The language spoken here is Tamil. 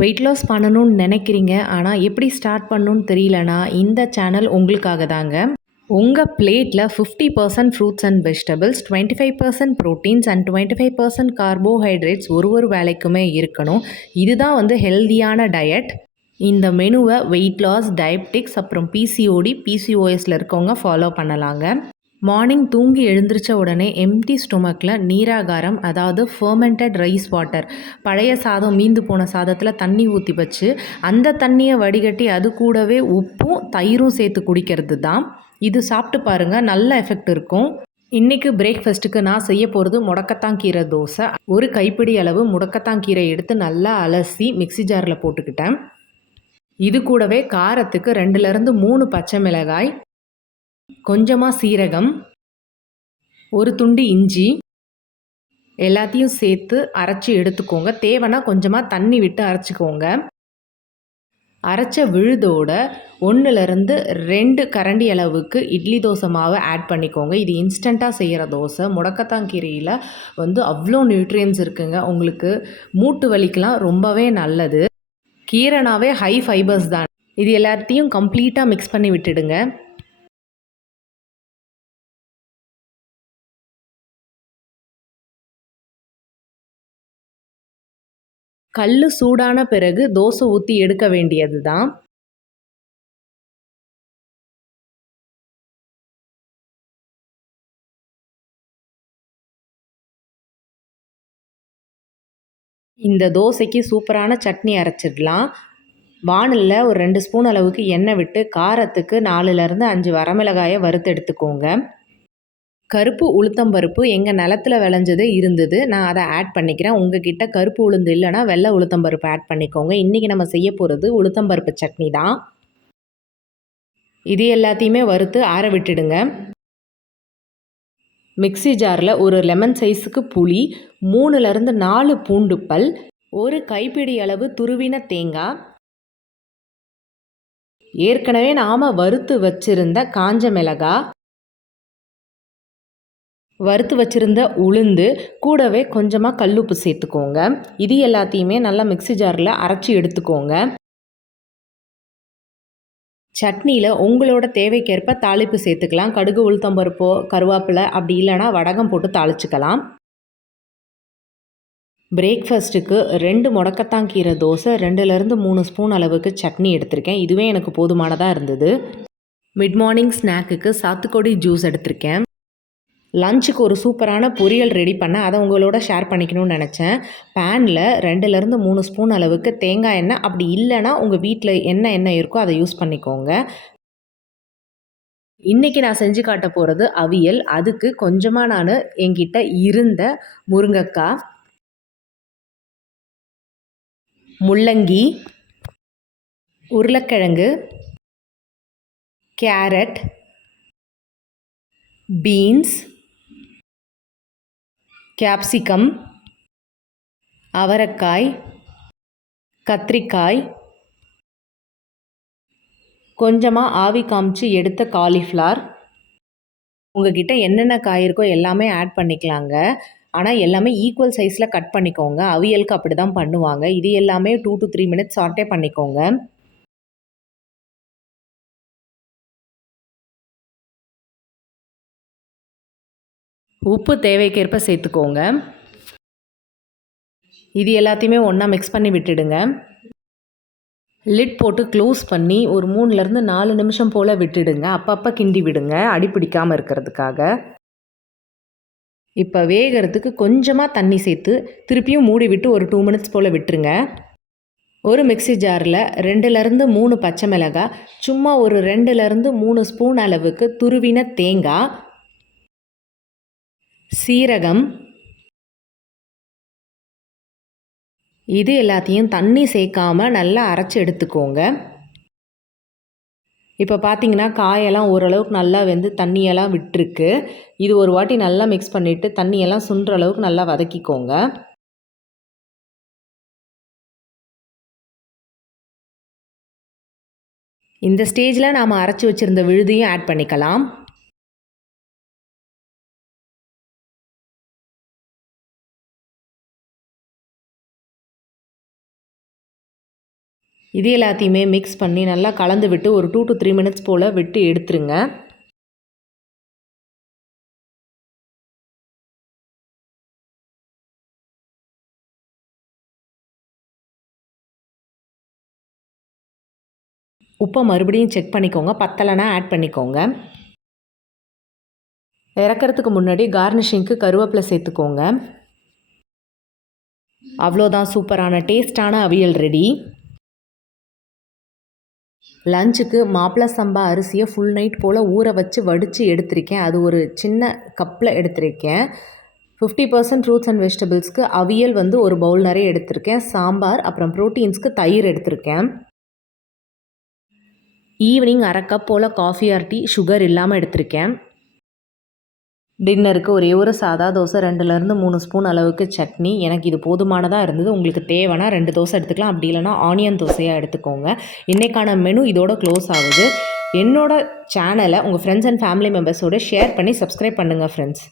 வெயிட் லாஸ் பண்ணணும்னு நினைக்கிறீங்க ஆனால் எப்படி ஸ்டார்ட் பண்ணணும்னு தெரியலனா இந்த சேனல் உங்களுக்காக தாங்க. உங்கள் பிளேட்டில் fifty percent fruits and vegetables twenty five percent proteins and twenty five percent carbohydrates ஒரு ஒரு வேலைக்குமே இருக்கணும். இதுதான் வந்து ஹெல்தியான டயட் இந்த மெனுவை வெயிட் லாஸ் டயபெட்டிக்ஸ் அப்புறம் பிசிஓடி பிசிஓஎஸில் இருக்கவங்க ஃபாலோ பண்ணலாங்க. மார்னிங் தூங்கி எழுந்திரிச்ச உடனே எம்டி ஸ்டொமக்கில் நீராகாரம் அதாவது ஃபர்மெண்டட் ரைஸ் வாட்டர் பழைய சாதம் மீந்து போன சாதத்தில் தண்ணி ஊற்றி வச்சு அந்த தண்ணியை வடிகட்டி அது கூடவே உப்பும் தயிரும் சேர்த்து குடிக்கிறது தான் இது சாப்பிட்டு பாருங்கள் நல்ல எஃபெக்ட் இருக்கும். இன்றைக்கி பிரேக்ஃபாஸ்ட்டுக்கு நான் செய்ய போகிறது முடக்கத்தாங்கீரை தோசை. ஒரு கைப்பிடி அளவு முடக்கத்தாங்கீரை எடுத்து நல்லா அலசி மிக்சி ஜாரில் போட்டுக்கிட்டேன். இது கூடவே காரத்துக்கு ரெண்டுலேருந்து மூணு பச்சை மிளகாய் கொஞ்சமாக சீரகம் ஒரு துண்டு இஞ்சி எல்லாத்தையும் சேர்த்து அரைச்சி எடுத்துக்கோங்க. தேவைன்னா கொஞ்சமாக தண்ணி விட்டு அரைச்சிக்கோங்க. அரைச்ச விழுதோட ஒன்றுலேருந்து ரெண்டு கரண்டி அளவுக்கு இட்லி தோசை மாவை ஆட் பண்ணிக்கோங்க. இது இன்ஸ்டண்ட்டாக செய்கிற தோசை. முடக்கத்தாங்கீரையில் வந்து அவ்வளோ நியூட்ரியன்ஸ் இருக்குங்க. உங்களுக்கு மூட்டு வலிக்கெலாம் ரொம்பவே நல்லது. கீரைனாவே ஹை ஃபைபர்ஸ் தான். இது எல்லாத்தையும் கம்ப்ளீட்டாக மிக்ஸ் பண்ணி விட்டுடுங்க. கல் சூடான பிறகு தோசை ஊற்றி எடுக்க வேண்டியது தான் இந்த தோசைக்கு சூப்பரான சட்னி அரைச்சிடலாம். வானலில் ஒரு ரெண்டு ஸ்பூன் அளவுக்கு எண்ணெய் விட்டு காரத்துக்கு நாலுலேருந்து அஞ்சு வரமிளகாயை வறுத்து எடுத்துக்கோங்க. கருப்பு உளுத்தம்பருப்பு எங்கள் நிலத்தில் விளைஞ்சது இருந்தது. நான் அதை ஆட் பண்ணிக்கிறேன். உங்கள் கிட்ட கருப்பு உளுந்து இல்லைனா வெள்ளை உளுத்தம்பருப்பு ஆட் பண்ணிக்கோங்க. இன்றைக்கி நம்ம செய்ய போகிறது உளுத்தம்பருப்பு சட்னி தான். இது எல்லாத்தையுமே வறுத்து ஆற விட்டுடுங்க. மிக்சி ஜாரில் ஒரு லெமன் சைஸுக்கு புளி மூணுலேருந்து நாலு பூண்டு பல் ஒரு கைப்பிடி அளவு துருவின தேங்காய். ஏற்கனவே நாம் வறுத்து வச்சிருந்த காஞ்ச மிளகாய் வறுத்து வச்சுருந்த உளுந்து கூடவே கொஞ்சமாக கல்லுப்பு சேர்த்துக்கோங்க. இது எல்லாத்தையுமே நல்லா மிக்சி ஜாரில் அரைச்சி எடுத்துக்கோங்க. சட்னியில் உங்களோட தேவைக்கேற்ப தாளிப்பு சேர்த்துக்கலாம். கடுகு உளுத்தம்பருப்போ கருவேப்பிலை அப்படி இல்லைனா வடகம் போட்டு தாளிச்சுக்கலாம். பிரேக்ஃபாஸ்ட்டுக்கு ரெண்டு முடக்கத்தாங்கீரை தோசை ரெண்டுலேருந்து மூணு ஸ்பூன் அளவுக்கு சட்னி எடுத்திருக்கேன். இதுவே எனக்கு போதுமானதாக இருந்தது. மிட் மார்னிங் ஸ்நாக்குக்கு சாத்துக்கொடி ஜூஸ் எடுத்திருக்கேன். லஞ்சுக்கு ஒரு சூப்பரான பொரியல் ரெடி பண்ண அதை உங்களோட ஷேர் பண்ணிக்கணும்னு நினச்சேன். பேனில் ரெண்டுலேருந்து மூணு ஸ்பூன் அளவுக்கு தேங்காய் எண்ணெய் அப்படி இல்லைன்னா உங்கள் வீட்டில் என்ன எண்ணெய் இருக்கோ அதை யூஸ் பண்ணிக்கோங்க. இன்றைக்கி நான் செஞ்சு காட்ட போகிறது அவியல். அதுக்கு கொஞ்சமாக நான் என்கிட்ட இருந்த முருங்கைக்காய் முள்ளங்கி உருளைக்கிழங்கு கேரட் பீன்ஸ் கேப்சிகம் அவரைக்காய் கத்திரிக்காய் கொஞ்சமாக ஆவி காமிச்சு எடுத்த காலிஃப்ளவர் உங்ககிட்ட என்னென்ன காய் இருக்கோ எல்லாமே ஆட் பண்ணிக்கலாங்க. ஆனால் எல்லாமே ஈக்குவல் சைஸில் கட் பண்ணிக்கோங்க. அவியலுக்கு அப்படி தான் பண்ணுவாங்க. இது எல்லாமே டூ டு த்ரீ மினிட்ஸ் சார்ட்டே பண்ணிக்கோங்க. உப்பு தேவைக்கேற்ப சேர்த்துக்கோங்க. இது எல்லாத்தையுமே ஒன்றா மிக்ஸ் பண்ணி விட்டுடுங்க. லிட் போட்டு க்ளோஸ் பண்ணி ஒரு மூணுலேருந்து நாலு நிமிஷம் போல் விட்டுடுங்க. அப்பப்போ கிண்டி விடுங்க அடி பிடிக்காமல் இருக்கிறதுக்காக. இப்போ வேகிறதுக்கு கொஞ்சமாக தண்ணி சேர்த்து திருப்பியும் மூடி விட்டு ஒரு டூ மினிட்ஸ் போல் விட்டுருங்க. ஒரு மிக்சி ஜாரில் ரெண்டுலேருந்து மூணு பச்சை மிளகாய் சும்மா ஒரு ரெண்டுலேருந்து மூணு ஸ்பூன் அளவுக்கு துருவின தேங்காய் சீரகம். இது எல்லாத்தையும் தண்ணி சேர்க்காமல் நல்லா அரைச்சி எடுத்துக்கோங்க. இப்போ பார்த்தீங்கன்னா காயெல்லாம் ஓரளவுக்கு நல்லா வெந்து தண்ணியெல்லாம் விட்டுருக்கு. இது ஒரு வாட்டி நல்லா மிக்ஸ் பண்ணிவிட்டு தண்ணியெல்லாம் சுன்ற அளவுக்கு நல்லா வதக்கிக்கோங்க. இந்த ஸ்டேஜில் நாம் அரைச்சி வச்சுருந்த விழுதையும் ஆட் பண்ணிக்கலாம். இது எல்லாத்தையுமே மிக்ஸ் பண்ணி நல்லா கலந்து விட்டு ஒரு டூ டு த்ரீ மினிட்ஸ் போல் விட்டு எடுத்துருங்க. உப்பை மறுபடியும் செக் பண்ணிக்கோங்க. பத்தலைனா ஆட் பண்ணிக்கோங்க. இறக்கறதுக்கு முன்னாடி கார்னிஷிங்க்கு கருவேப்பிலை சேர்த்துக்கோங்க. அவ்வளோதான் சூப்பரான டேஸ்டான அவியல் ரெடி லஞ்சுக்கு மாப்பிள சம்பா அரிசியை ஃபுல் நைட் போல் ஊற வச்சு வடித்து எடுத்திருக்கேன். அது ஒரு சின்ன கப்பில் எடுத்திருக்கேன். ஃபிஃப்டி பர்சன்ட் ஃப்ரூட்ஸ் அண்ட் வெஜிடபிள்ஸ்க்கு அவியல் வந்து ஒரு பவுல் நிறைய எடுத்திருக்கேன். சாம்பார் அப்புறம் ப்ரோட்டீன்ஸ்க்கு தயிர் எடுத்திருக்கேன். ஈவினிங் அரை கப் போல் காஃபி ஆர் டீ சுகர் இல்லாமல் எடுத்திருக்கேன். டின்னருக்கு ஒரே ஒரு சாதா தோசை ரெண்டுலேருந்து மூணு ஸ்பூன் அளவுக்கு சட்னி. எனக்கு இது போதுமானதாக இருந்தது. உங்களுக்கு தேவைன்னா ரெண்டு தோசை எடுத்துக்கலாம். அப்படி இல்லைனா ஆனியன் தோசையாக எடுத்துக்கோங்க. இன்றைக்கான மெனு இதோட க்ளோஸ் ஆகுது. என்னோட சேனலை உங்கள் ஃப்ரெண்ட்ஸ் அண்ட் ஃபேமிலி மெம்பர்ஸோடு ஷேர் பண்ணி சப்ஸ்கிரைப் பண்ணுங்கள் ஃப்ரெண்ட்ஸ்